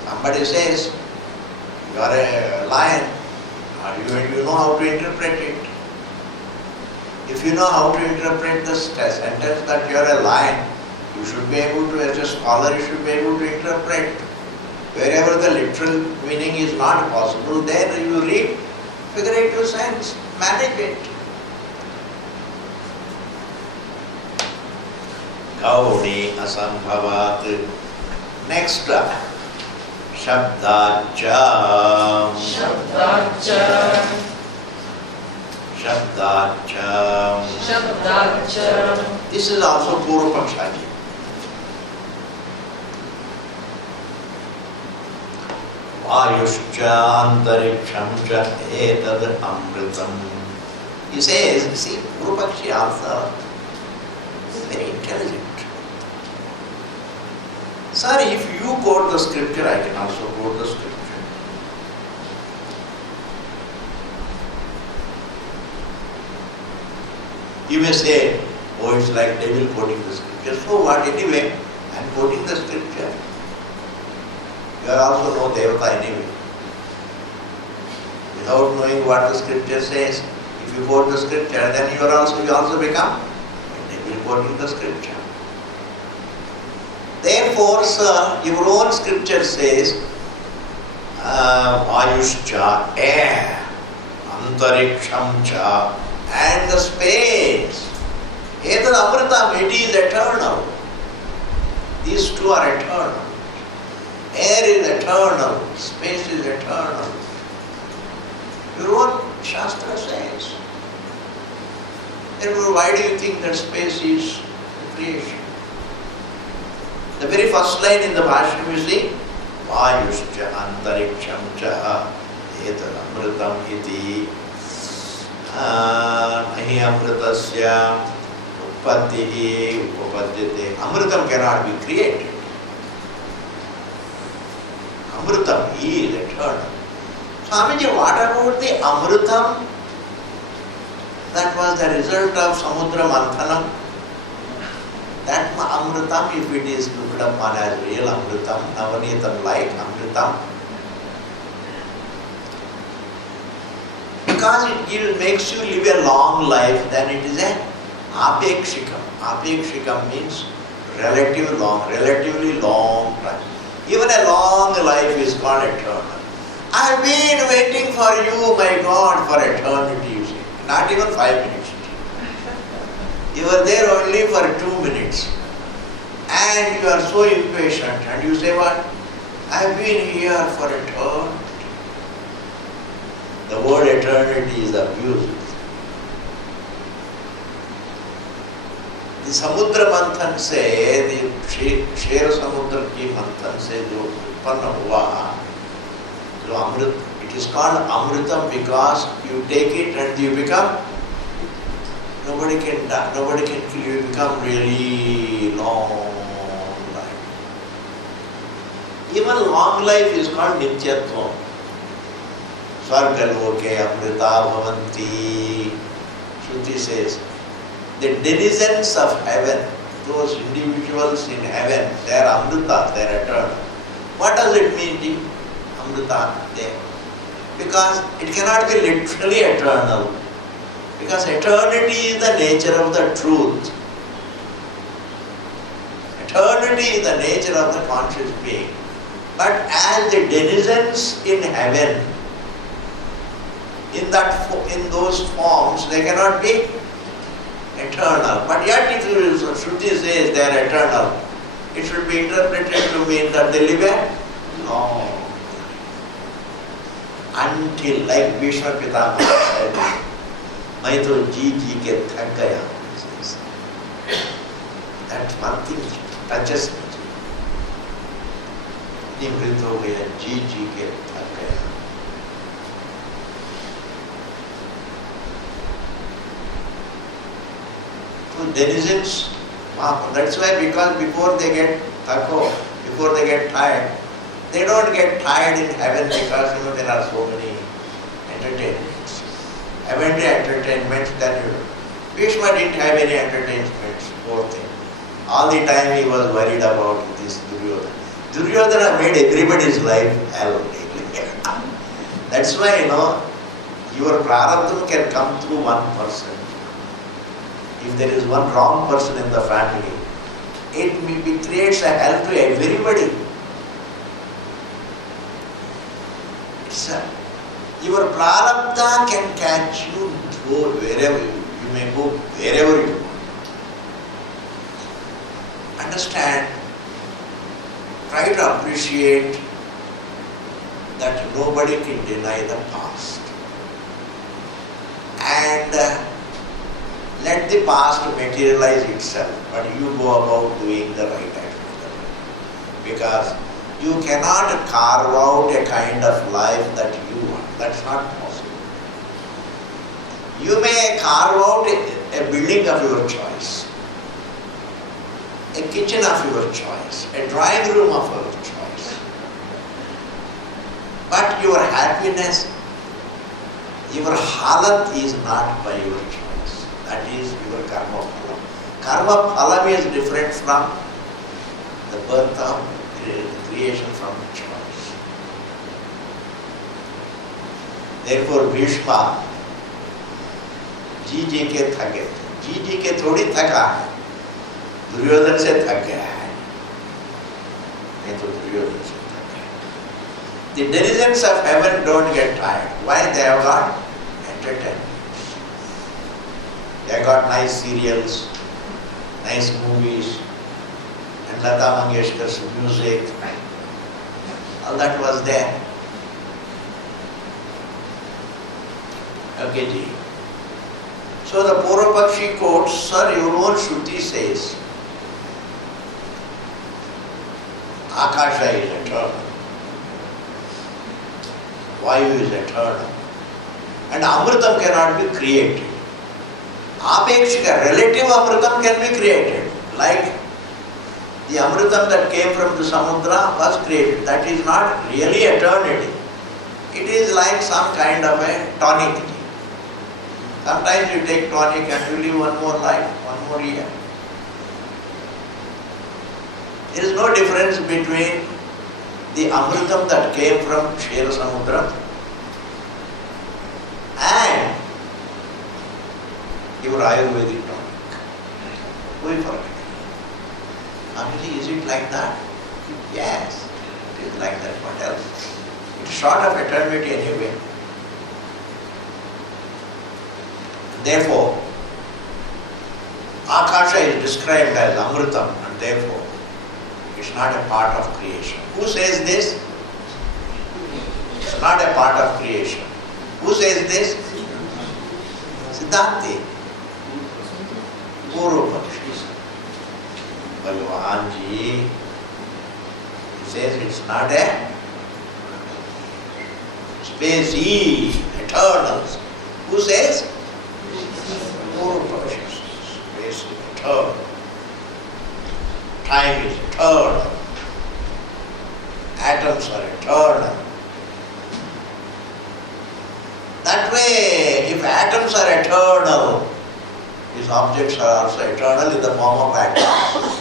Somebody says, you are a lion, or you know how to interpret it. If you know how to interpret the sentence that you are a lion, you should be able to, as a scholar, you should be able to interpret. Wherever the literal meaning is not possible, then you read figurative sense, manage it. Gauni asambhavat. Next, Shabdacha. Shabdacha. Shabdacha. Shabdacha. This is also Purvapaksha. Vayushcha antariksham cha etad amritam. He says, see, Purvapakshi also is very intelligent. Sir, if you quote the scripture, I can also quote the scripture. You may say, oh, it's like devil quoting the scripture. So what? Anyway, I am quoting the scripture. You are also no devata anyway. Without knowing what the scripture says, if you quote the scripture, then you also become a devil quoting the scripture. Therefore, Therefore, sir, your own scripture says, Vayuscha, air, Antariksham-cha, and the space. Etad Amritam, it is eternal. These two are eternal. Air is eternal, space is eternal. Your own Shastra says. Therefore, why do you think that space is creation? The very first line in the Bhashya you see, Vayuscha Antariksham-cha etad amritam iti nahi amritasya uppattihi upapadyate. Amritam cannot be created. Amritam is eternal. Swamiji, what about the Amritam that was the result of Samudra Manthanam? That Amritam, if it is looked upon as real Amritam, Navanitam like Amritam, because it makes you live a long life, then it is a Apekshikam. Apekshikam means relatively long time. Even a long life is called eternal. I have been waiting for you, my God, for eternity, you see. Not even 5 minutes. You were there only for 2 minutes. And you are so impatient. And you say what? I have been here for eternity. The word eternity is abused. The Samudra Manthan se, the Shera Samudra ki Manthan se jo utpanna hua, so Amrit, it is called Amritam because you take it and you become, nobody can die, nobody can kill you, you become really long life. Even long life is called Nityatvam. Svargaloke Amrita Bhavanti. Shruti says, the denizens of heaven, those individuals in heaven, they are Amrita, they are eternal. What does it mean, Amrita there? Because it cannot be literally eternal. Because eternity is the nature of the truth. Eternity is the nature of the conscious being. But as the denizens in heaven, in those forms, they cannot be eternal. But yet if Shruti says they are eternal, it should be interpreted to mean that they live a long life. Until, like Bhishma Pitama said, मैं तो जी के थक गया. That one thing touches me. निवृत्त हो गया, जी के थक गया. So denizens, that's why, because before they get tired, they don't get tired in heaven because there are so many entertainments. Heavenly entertainments, then Bhishma didn't have any entertainments, poor thing. All the time he was worried about this Duryodhana. Duryodhana made everybody's life hell. That's why, your prarabdha can come through one person. If there is one wrong person in the family, it creates a hell to everybody. Your prarabdha can catch you wherever you may go, wherever you want. Understand, try to appreciate that nobody can deny the past. And let the past materialize itself, but you go about doing the right action. Because you cannot carve out a kind of life that you want. That's not possible. You may carve out a building of your choice, a kitchen of your choice, a drawing room of your choice. But your happiness, your halat is not by your choice. That is your karma phalam. Karma phalam is different from the birth of creation from choice. Therefore, Bhishma, जी के थके, जी के थोड़ी थका है, दुर्योधन से थक गया है. The denizens of heaven don't get tired. Why? They have got entertainment. They have got nice serials, nice movies, and Lata Mangeshkar's music. All that was there. Okay, ji. So the Purvapakshi quotes, sir, your own Shruti says, Akasha is eternal. Vayu is eternal. And Amritam cannot be created. Apekshika, relative Amritam can be created. Like the Amritam that came from the Samudra was created. That is not really eternity. It is like some kind of a tonic. Sometimes you take tonic and you live one more life, one more year. There is no difference between the Amritam that came from Kshira Samudra and your Ayurvedic tonic. We forget. Amriti, is it like that? Yes, it is like that. What else? It's short of eternity anyway. Therefore, Akasha is described as Amritam and therefore it's not a part of creation. Who says this? It's not a part of creation. Who says this? Siddhanti. Purvapakshi. Bhagavan ji, he says it's not a spacey, eternal. Who says? Purvapakshi. Space is eternal. Time is eternal. Atoms are eternal. That way, if atoms are eternal, these objects are also eternal in the form of atoms.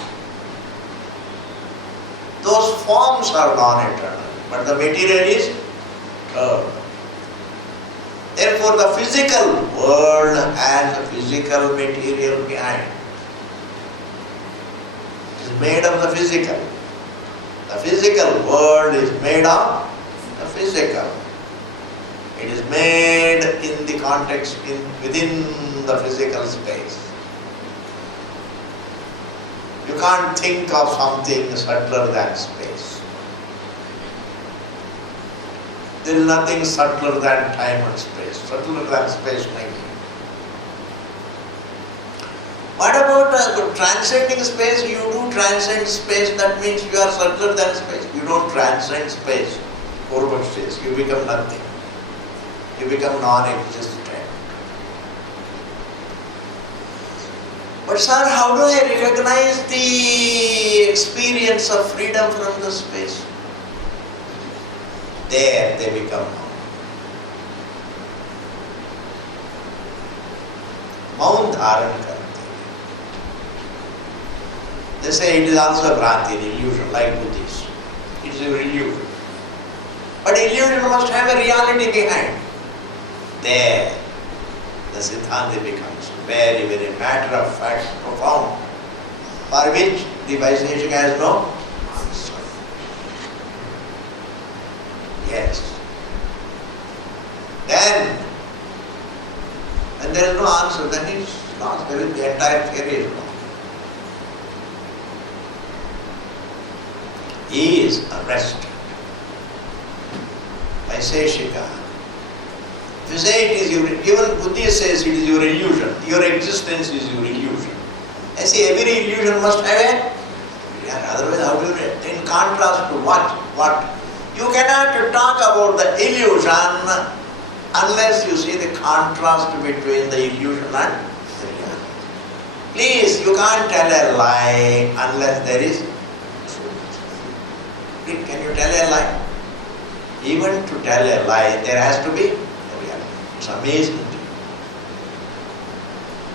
Those forms are non-eternal, but the material is eternal. Therefore, the physical world has a physical material behind. It is made of the physical. The physical world is made of the physical. It is made in the context, within the physical space. You can't think of something subtler than space. There is nothing subtler than time and space. Subtler than space maybe. What about transcending space? You do transcend space, that means you are subtler than space. You don't transcend space. Purvapakshi says, you become nothing. You become non-existent. But sir, how do I recognize the experience of freedom from the space? There they become Maun Dharan Karte. They say it is also a Bhranti, an illusion, like Buddhists. It is an illusion. But illusion must have a reality behind. There, the Siddhanta becomes very, very matter of fact, profound, for which the Vaisheshika has no answer. Yes. Then, when there is no answer, then it's lost. The entire theory is lost. He is arrested. Vaisheshika. If you say it is your, even Buddhist says it is your illusion. Your existence is your illusion. I say every illusion must have a, otherwise how will it, in contrast to what? What? You cannot talk about the illusion unless you see the contrast between the illusion and the reality. Please, you can't tell a lie unless there is truth. Can you tell a lie? Even to tell a lie, there has to be a reality. It's amazing.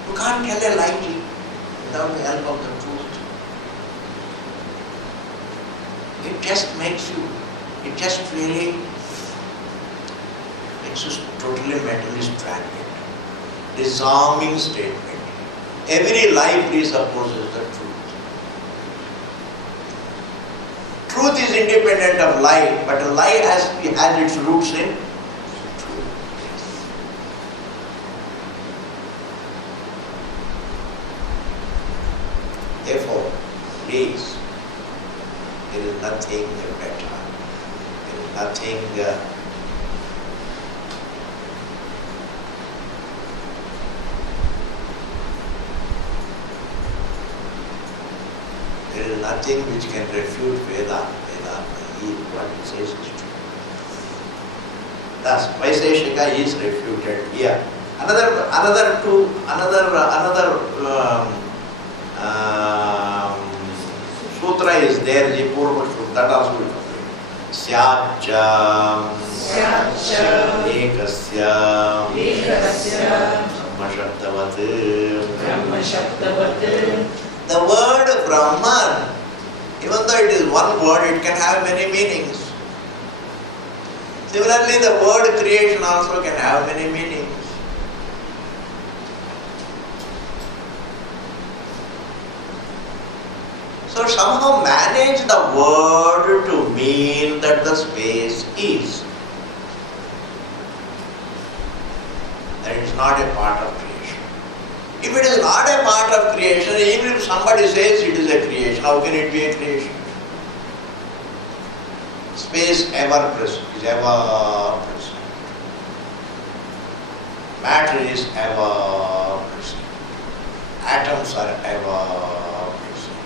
You can't tell a lie without the help of the truth. It just makes you, it just really makes you totally mentally stranded. Disarming statement. Every lie presupposes the truth. Truth independent of lie, but a lie has its roots in truth. Therefore, please, there is nothing better. There is nothing there is nothing which can refute Vedanta. What it says is true. Thus, Vaiseshika is refuted here. Another sutra is there, the Purva Sutra, that also will complete. Syacham Ekasya Brahmashabdavat. The word Brahman, even though it is one word, it can have many meanings. Similarly, the word creation also can have many meanings. So somehow manage the word to mean that the space is. That it is not a part of creation. If it is not a part of creation, even if somebody says it is a creation, how can it be a creation? Space ever present, is ever present. Matter is ever present. Atoms are ever present.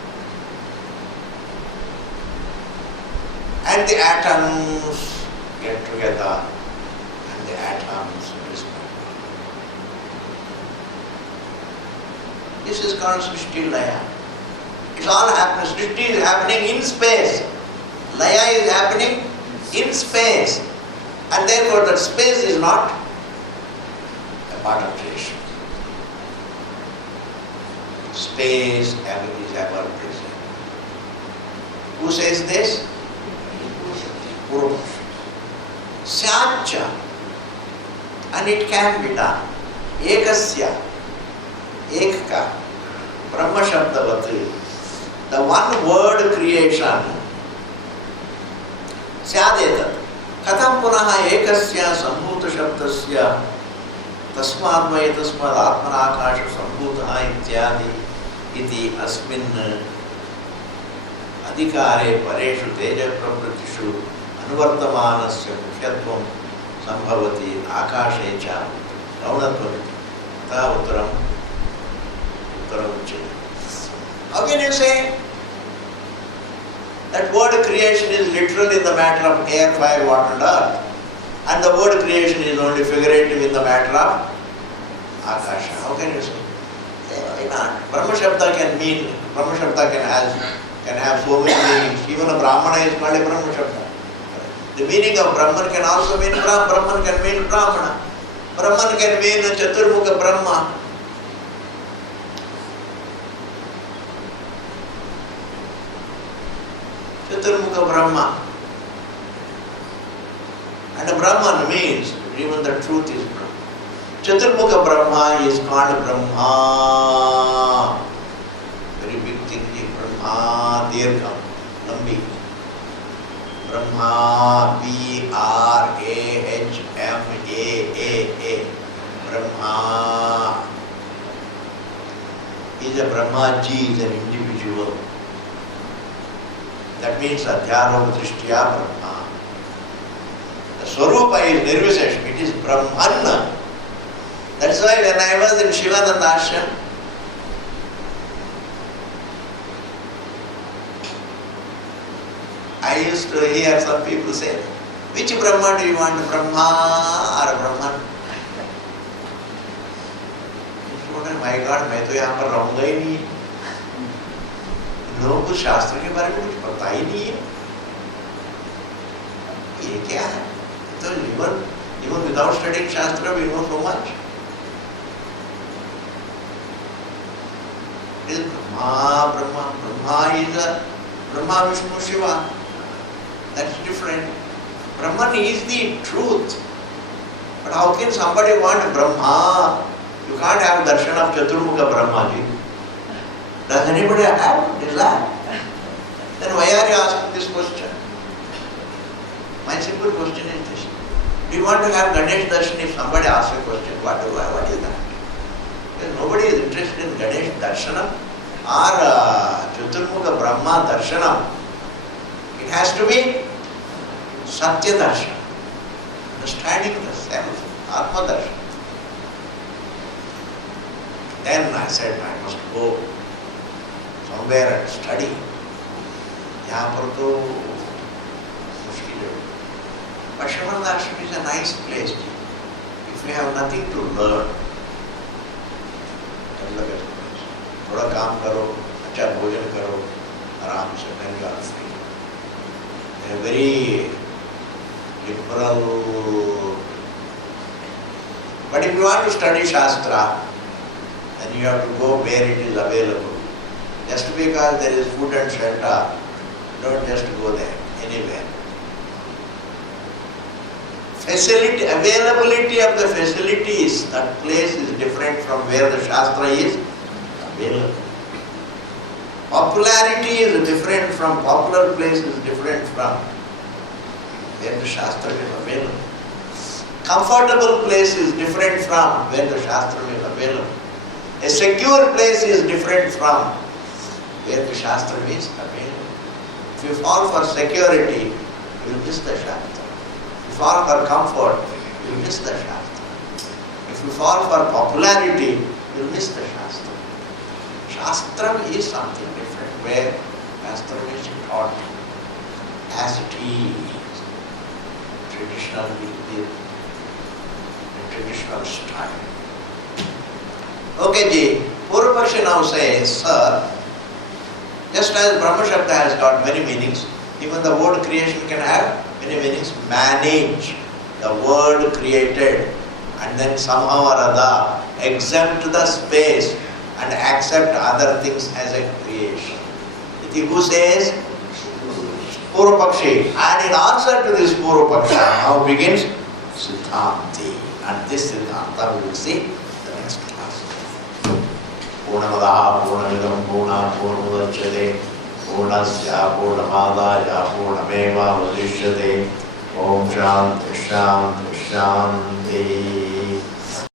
And the atoms get together and the atoms respond. This is called Srishti Laya. It's all happening. Srishti is happening in space. Laya is happening in space. And therefore that space is not a part of creation. Space is ever present. Who says this? Purva. Syacha. And it can be done. Ekasya. Ekka. Brahma Shabdavat. The one word creation. Syadetat. Katham punaha ekasya sambhuta shabdasya tasmadmaya tasmad atmanakasha sambhutaha ityadi iti asmin adhikare pareshu teja prabhutishu anuvartamanasya mukhyatvam sambhavati akashe cha raunatvam ta uttaram uchya. How can you say that word creation is literal in the matter of air, fire, water and earth, and the word creation is only figurative in the matter of akasha? How can you say? Why not? Brahma Shabda can have so many meanings. Even a Brahmana is called a Brahma Shabda. The meaning of Brahman can also mean Brahman can mean Brahmana. Brahman can mean Chaturmukha Brahma. Chaturmukha Brahma. And Brahman means, even the truth is Brahma. Chaturmukha Brahma is called Brahma. Very big thing, Brahma, Dirgham, Lambi. Brahma, B-R-A-H-M-A-A-A. Brahma. Is a Brahmaji, is an individual. That means Adhyaroma Drishtya Brahma. The Swarupa is Nirvisesham, it is Brahman. That's why when I was in Shivananda Ashram, I used to hear some people say, which Brahma do you want, Brahma or Brahman? My God, मैं तो यहाँ पर रहूँगा ही नहीं। लोगों को शास्त्र के बारे में कुछ पता ही नहीं है। ये क्या है? तो even without studying Shastra, we know so much. It is Brahma, Brahma. Brahma is a Brahma, Vishnu, Shiva. That's different. Brahman is the truth. But how can somebody want Brahma? You can't have darshan of Chaturmukha Brahmaji. Does anybody have desire? Then why are you asking this question? My simple question is this. Do you want to have Ganesh darshan? If somebody asks a question, what is that? Because nobody is interested in Ganesh darshanam or Chaturmukha Brahma darshanam. It has to be Satya darshan, understanding the self, Atma darshan. Then I said, I must go somewhere and study. यहाँ पर तो मुश्किल है. But Shravanada Ashram is a nice place. If you have nothing to learn, थोड़ा काम करो, अच्छा भोजन करो, आराम से, then you are free. They are very liberal. But if you want to study Shastra, then you have to go where it is available. Just because there is food and shelter, don't just go there, anywhere. Availability of the facilities, that place is different from where the Shastra is available. Popularity is different from, popular place is different from where the Shastra is available. Comfortable place is different from where the Shastra is available. A secure place is different from where the Shastra is available. If you fall for security, you will miss the Shastra. If you fall for comfort, you will miss the Shastra. If you fall for popularity, you will miss the Shastra. Shastra is something different, where Shastra is taught as it is, traditional with the traditional style. Okay, ji. Purva now says, sir, just as Brahma Shabda has got many meanings, even the word creation can have many meanings. Manage the word created and then somehow or other exempt the space and accept other things as a creation. Iti who says? Purva Pakshi. And in answer to this Purva Paksha now begins Siddhanti. And this Siddhanta we will see the next class. Purnamadaha Purnamidam Purnam Purnamudachyate Purnasya Purnamadaya Purnameva Vadishyate Om Shanti Shanti Shanti.